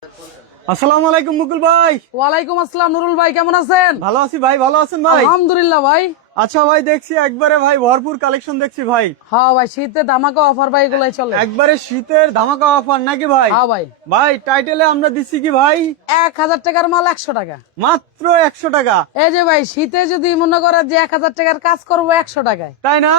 আসসালামু আলাইকুম মুকুল ভাই। ওয়ালাইকুম আসসালাম নুরুল ভাই, কেমন আছেন? ভালো আছি ভাই, ভালো আছেন ভাই? আলহামদুলিল্লাহ ভাই। আচ্ছা ভাই, দেখছি একবারে ভাই ভরপুর কালেকশন দেখছি ভাই। হ্যাঁ ভাই, শীতে ধামাকা অফার ভাই, এগুলাই চলে। একবারে শীতের ধামাকা অফার নাকি ভাই? হ্যাঁ ভাই। ভাই টাইটেলে আমরা দিচ্ছি কি ভাই? 1000 টাকার মাল 100 টাকা, মাত্র 100 টাকা। এই যে ভাই শীতে যদি মনে করে যে 1000 টাকার কাজ করবো 100 টাকায়, তাই না?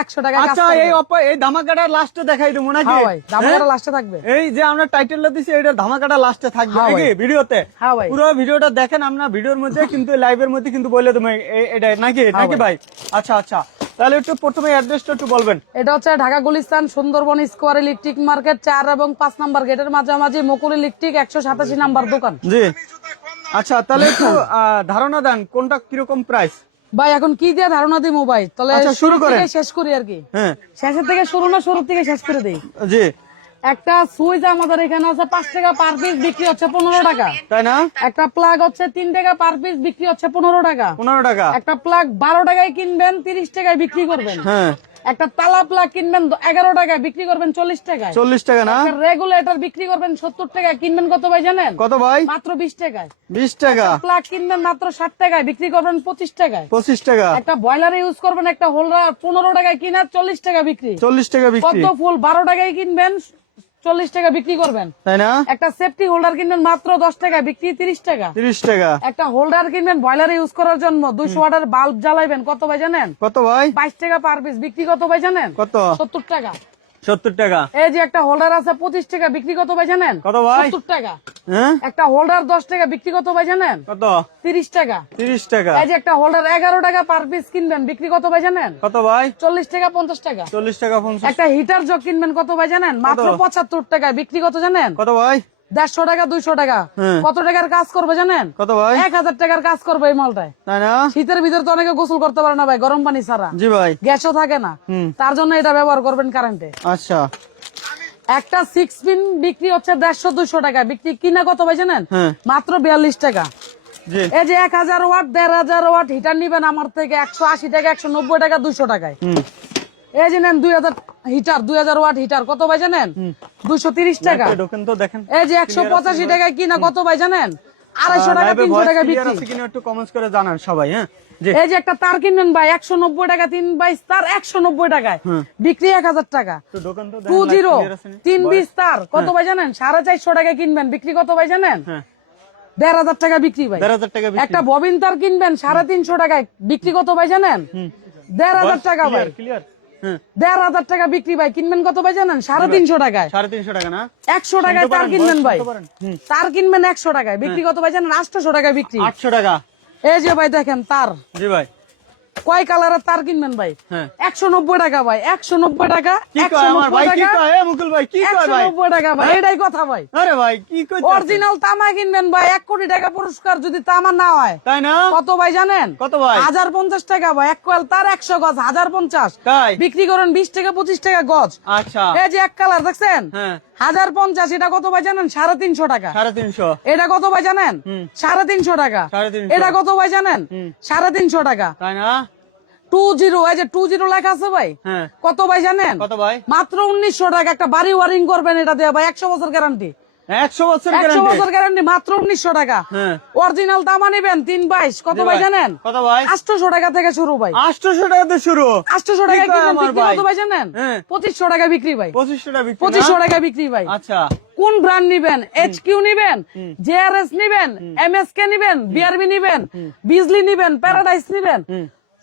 100 টাকা কাজ আচ্ছা, করবে। এই ধামাকাটা লাস্টে দেখাই দেবো নাকি? হ্যাঁ ভাই, ধামাকাটা হ্যাঁ? লাস্টে থাকবে। এই যে আমরা টাইটেলটা দিচ্ছি, এটা ধামাকাটা লাস্টে থাকবে হ্যাঁ নাকি ভাই। ভিডিওতে? হ্যাঁ ভাই। পুরো ভিডিওটা দেখেন, আমরা ভিডিওর মধ্যে কিন্তু লাইভের মধ্যে কিন্তু বলে দেবো এটা নাকি নাকি ভাই? আচ্ছা আচ্ছা, তাহলে একটু প্রথমে অ্যাড্রেসটা একটু বলবেন। এটা হচ্ছে Dhaka Gulistan Sundarban square electric market 4 এবং 5 নাম্বার গেটের মাঝামাঝি মুকুল ইলেকট্রিক 187 নাম্বার দোকান। জি আচ্ছা, তাহলে একটু ধারণা দেন কোনটা কিরকম প্রাইস? ভাই এখন কি দিয়ে ধারণা দিমু ভাই, তাহলে আচ্ছা, শুরু করেন। থেকে শেষ করি আর কি। হ্যাঁ শেষের থেকে শুরু না শুরু থেকে শেষ করে দেই। জি। একটা সুইচ আমাদের এখানে আছে 5 টাকা পার পিস, বিক্রি হচ্ছে 15 টাকা। তাই না? একটা প্লাগ হচ্ছে 3 টাকা পার পিস, বিক্রি হচ্ছে 15 টাকা। 15 টাকা। একটা প্লাগ 12 টাকায় কিনবেন, 30 টাকায় বিক্রি করবেন। হ্যাঁ, একটা তালা প্লাগ কিনবেন 11 টাকায়, বিক্রি করবেন 40 টাকায়। 40 টাকা না? একটা রেগুলেটর বিক্রি করবেন 70 টাকায়, কিনবেন কত ভাই জানেন? কত ভাই? মাত্র 20 টাকায়। 20 টাকা। প্লাগ কিনবেন মাত্র 60 টাকায়, বিক্রি করবেন 25 টাকায়। 25 টাকা। একটা বয়লার ইউজ করবেন, একটা হোল্ডার 15 টাকায় কিনা 40 টাকা বিক্রি। 40 টাকা বিক্রি। পদ্ম ফুল 12 টাকায় কিনবেন, 40 টাকা বিক্রি করবেন। তাই না? একটা সেফটি হোল্ডার কিনবেন মাত্র 10 টাকা, বিক্রি 30 টাকা। 30 টাকা। একটা হোল্ডার কিনবেন বয়লার ইউজ করার জন্য, 200 ওয়াটের বাল্ব জ্বালাইবেন, কত ভাই জানেন? কত ভাই? 22 টাকা পার পিস, বিক্রি কত ভাই জানেন? কত? 70 টাকা। 70 টাকা। এই যে একটা হোল্ডার আছে 25 টাকা, বিক্রি কত ভাই জানেন? কত ভাই? 70 টাকা। হ্যাঁ, একটা হোল্ডার 10 টাকা, বিক্রি কত ভাই জানেন? কত? 30 টাকা। 30 টাকা। এই যে একটা হোল্ডার 11 টাকা পার পিস কিনবেন, বিক্রি কত ভাই জানেন? কত ভাই? 40 টাকা 50 টাকা। 40 টাকা 50। একটা হিটার জগ কিনবেন কত ভাই জানেন? মাত্র 75 টাকা, বিক্রি কত জানেন? কত ভাই? 150 টাকা 200 টাকা। হ্যাঁ। কত টাকার কাজ করবে জানেন? কত ভাই? 1000 টাকার কাজ করবে এই মালটায়। তাই না? শীতের ভিতরে তো অনেকে গোসল করতে পারে না ভাই, গরম পানি ছাড়া। জি ভাই। গ্যাসও থাকে না, তার জন্য এটা ব্যবহার করবেন কারেন্টে। আচ্ছা। একটা 6 পিন বিক্রি হচ্ছে 150 200 টাকা, বিক্রি কিনা কত ভাই জানেন? হ্যাঁ। মাত্র 42 টাকা। জি। এই যে 1000 ওয়াট 1500 ওয়াট হিটার নিবেন আমার থেকে 180 টাকা 190 টাকা 200 টাকায়। এই যে নেন 2000 হিটার, 2000 ওয়াট হিটার কত ভাই জানেন? 230 টাকা। ঢোকেন তো দেখেন। এই যে 185 টাকায় কিনা কত ভাই জানেন? 250 টাকা 300 টাকা বিক্রি। একটু কমেন্টস করে জানান সবাই। হ্যাঁ জি। এই যে একটা তার কিনবেন ভাই 190 টাকা, 3 বাইশ তার 190 টাকায়, বিক্রি 1000 টাকা। তো ঢোকেন তো 20 3 বিশ তার কত ভাই জানেন? 450 টাকা কিনবেন, বিক্রি কত ভাই জানেন? হ্যাঁ। 1500 টাকা বিক্রি ভাই। 1500 টাকা বিক্রি। একটা ববিন তার কিনবেন 350 টাকায়, বিক্রি কত ভাই জানেন? 1500 টাকা ভাই। ক্লিয়ার। হ্যাঁ। 1500 টাকা বিক্রি ভাই, কিনবেন কত ভাই জানেন? 350 টাকায়। 350 টাকা না? 100 টাকায় তার কিনবেন ভাই, তার কিনবেন 100 টাকায়, বিক্রি কত ভাই জানেন? 800 টাকায় বিক্রি। 800 টাকা। এই যে ভাই দেখেন তার, জি ভাই। কয় কালারের তার কিনবেন ভাই? হ্যাঁ। 190 টাকা ভাই, 190 টাকা। কি কয় আমার ভাই? কি কয়? এ মুকুল ভাই কি কয় ভাই? 190 টাকা ভাই, এটাই কথা ভাই। আরে ভাই কি কই? অরিজিনাল তামা কিনবেন ভাই, 1 কোটি টাকা পুরস্কার যদি তামা না হয়। তাই না? কত ভাই জানেন? কত ভাই? 1050 টাকা ভাই, 1 কোয়াল তার 100 গজ 1050। তাই? বিক্রি করেন 20 টাকা 25 টাকা গজ। আচ্ছা। এই যে এক কালার দেখছেন? হ্যাঁ। 1050, এটা কত ভাই জানেন? 350 টাকা। 350। এটা কত ভাই জানেন? 350 টাকা। 350 এটা কত ভাই জানেন? 350 টাকা। তাই না? 20, এই যে 20 লেখা আছে ভাই, হ্যাঁ। কত ভাই জানেন? কত ভাই? মাত্র 1900 টাকা। একটা বাড়ি ওয়ারিং করবেন এটা দিয়ে ভাই, 100 বছর গ্যারান্টি। 100 বছর 100 গ্যারান্টি। বছর গ্যারান্টি, মাত্র 1900 টাকা। হ্যাঁ। অরিজিনাল তামা নিবেন 322, কত ভাই জানেন? কত ভাই? 800 টাকা থেকে শুরু ভাই। 800 টাকা থেকে শুরু। 800 টাকা কি কয় কিনবেন, আমার বিক্রি ভাই? কত ভাই জানেন? হ্যাঁ। 2500 টাকা বিক্রি ভাই। 2500 টাকা বিক্রি। 2500 টাকা বিক্রি ভাই। আচ্ছা। কোন ব্র্যান্ড নিবেন? এইচকিউ নিবেন, জেআরএস নিবেন, এমএসকে নিবেন, বিআরবি নিবেন, বিজলি নিবেন, প্যারাডাইস নিবেন,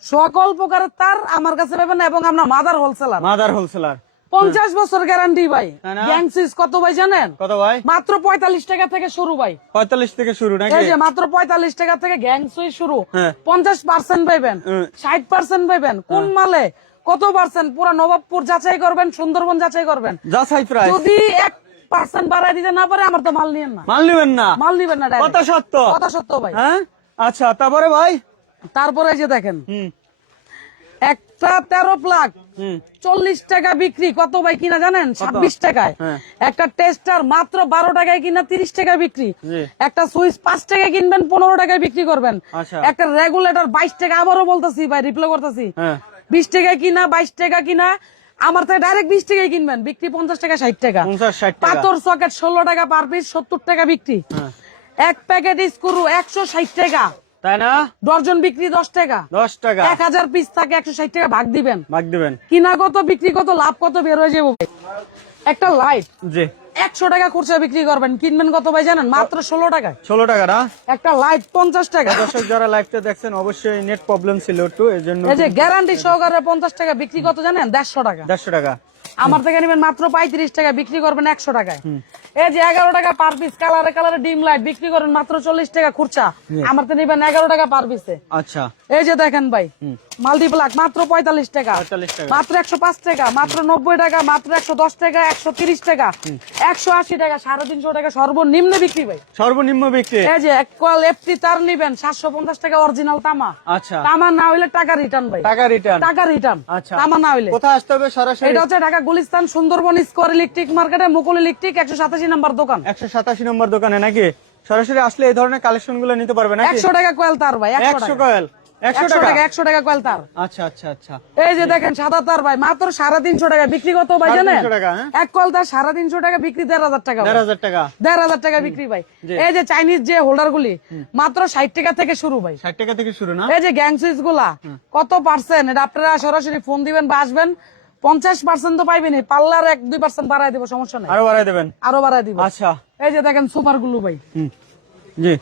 সকল প্রকারের তার আমার কাছে পাবেন। এবং আমরা মাদার হোলসেলার। Mother wholesaler. 50 বছর গ্যারান্টি ভাই। তাই না? গ্যাংসিস কত ভাই জানেন? কত ভাই? মাত্র 45 টাকা থেকে শুরু ভাই। 45 থেকে শুরু নাকি? এই যে মাত্র 45 টাকা থেকে গ্যাংসুই শুরু। হ্যাঁ। 50% পাইবেন, 60% পাইবেন। কোন মালে কত পার্সেন্ট? পুরা নবাবপুর যাচাই করবেন, সুন্দরবন যাচাই করবেন। যাচাই প্রাইস। যদি 1% বাড়াই দিতে না পারে, আমার তো মাল নিয়েন না। মাল নিবেন না? মাল নিবেন না direct। কথা সত্য। কথা সত্য ভাই। হ্যাঁ। আচ্ছা, তারপরে ভাই? তারপরে এই যে দেখেন, একটা 13 প্লাগ 40 টাকা বিক্রি, কত ভাই কিনা জানেন? 26 টাকায়। হ্যাঁ। একটা টেস্টার মাত্র 12 টাকায় কিনা 30 টাকা বিক্রি। জি। একটা সুইচ 5 টাকায় কিনবেন, 15 টাকায় বিক্রি করবেন। আচ্ছা। একটা রেগুলেটর 22 টাকা, আবারও বলতেছি ভাই, রিপ্লে করতেছি, হ্যাঁ। 20 টাকায় কিনা 22 টাকা কিনা আমার থেকে ডাইরেক্ট 20 টাকায় কিনবেন, বিক্রি 50 টাকা 60 টাকা। 50-60 টাকা। পাথর সকেট 16 টাকা পার পিস, 70 টাকা বিক্রি। এক প্যাকেট স্ক্রু 160 টাকা, তাই না? ডর্জন বিক্রি 10 টাকা। 10 টাকা 1000 পিস থাকে 160 টাকা ভাগ দিবেন। ভাগ দিবেন। কিনা কত বিক্রি কত লাভ কত বের হয়ে যাবো। একটা লাইট জি 100 টাকা খুচরা বিক্রি করবেন, কিনবেন কত ভাই জানেন? মাত্র 16 টাকায়। 16 টাকা না? একটা লাইট 50 টাকা। দর্শক যারা লাইভটা দেখছেন অবশ্যই নেট প্রবলেম ছিল একটু, এর জন্য এই যে গ্যারান্টি সহকারে 50 টাকা বিক্রি কত জানেন? 150 টাকা। 150 টাকা। আমার থেকে নেবেন মাত্র 35 টাকা, বিক্রি করবেন 100 টাকায়। এই যে 11 টাকা পার পিস কালারে কালারে ডিম লাইট বিক্রি করেন মাত্র 40 টাকা খুচরা, আমার থেকে নেবেন 11 টাকা পার পিসে। আচ্ছা এই যে দেখেন ভাই মাল্টিপ্লাক মাত্র 45 টাকা, 45 টাকা। মাত্র 105 টাকা, মাত্র 90 টাকা, মাত্র 110 টাকা, 130 টাকা, 180 টাকা, 350 টাকা সর্বনিম্ন বিক্রি ভাই। সর্বনিম্ন বিক্রি। এই যে এক কয়েল এফটি তার নিবেন 750 টাকা অরিজিনাল তামা। আচ্ছা তামা না হইলে টাকা রিটার্ন ভাই, টাকা রিটার্ন। টাকা রিটার্ন। আচ্ছা তামা না হইলে কোথায় আসতে হবে সরাসরি? এটা হচ্ছে ঢাকা গুলিস্তান সুন্দরবন স্কোয়ার ইলেকট্রিক মার্কেটে মুকুল ইলেকট্রিক 187 নম্বর দোকান। 187 নম্বর দোকানে নাকি? সরাসরি আসলে এই ধরনের কালেকশন গুলো নিতে পারবে নাকি? 100 টাকা কয়েল তার ভাই, 100 100 টাকা কয়েল 100 টাকা। 100 টাকা কয়েল তার। আচ্ছা আচ্ছা আচ্ছা এই যে দেখেন সাদা তার ভাই মাত্র 350 টাকা, বিক্রি কত ভাই জানেন? 350 টাকা, হ্যাঁ? এক কয়েল তার 350 টাকা, বিক্রি 1500 টাকা ভাই। 1500 টাকা 1500 টাকা বিক্রি ভাই। এই যে চাইনিজ যে হোল্ডার গুলি মাত্র 60 টাকা থেকে শুরু ভাই। 60 টাকা থেকে শুরু না? এই যে গ্যাং সুইচ গুলা কত পার্সেন্ট, এটা আপনারা সরাসরি ফোন দিবেন বা আসবেন, 50% তো পাইবেন, পাল্লার 1-2% বাড়াই দিব, সমস্যা নাই, আরো বাড়াই দেবেন? আরো বাড়াই দিব। আচ্ছা এই যে দেখেন সুপার গুলো ভাই, জি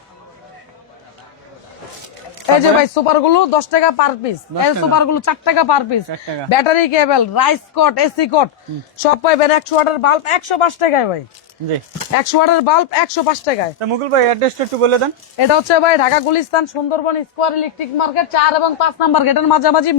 এই যে ভাই সুপার গুলো 10 টাকা পার পিস, এই সুপার গুলো 4 টাকা পার পিস। 4 টাকা। ব্যাটারি কেবল, রাইস কট, এসি কট সব পাইবেন। 100 ওয়াটের বাল্ব 105 টাকায় ভাই, জি 100 ওয়াটের বাল্ব 105 টাকায়। তো মুকুল ভাই অ্যাড্রেসটা একটু বলে দেন। এটা হচ্ছে ভাই Dhaka Gulistan Sundarban square electric market 4 এবং 5 নাম্বার গেটের মাঝামাঝি।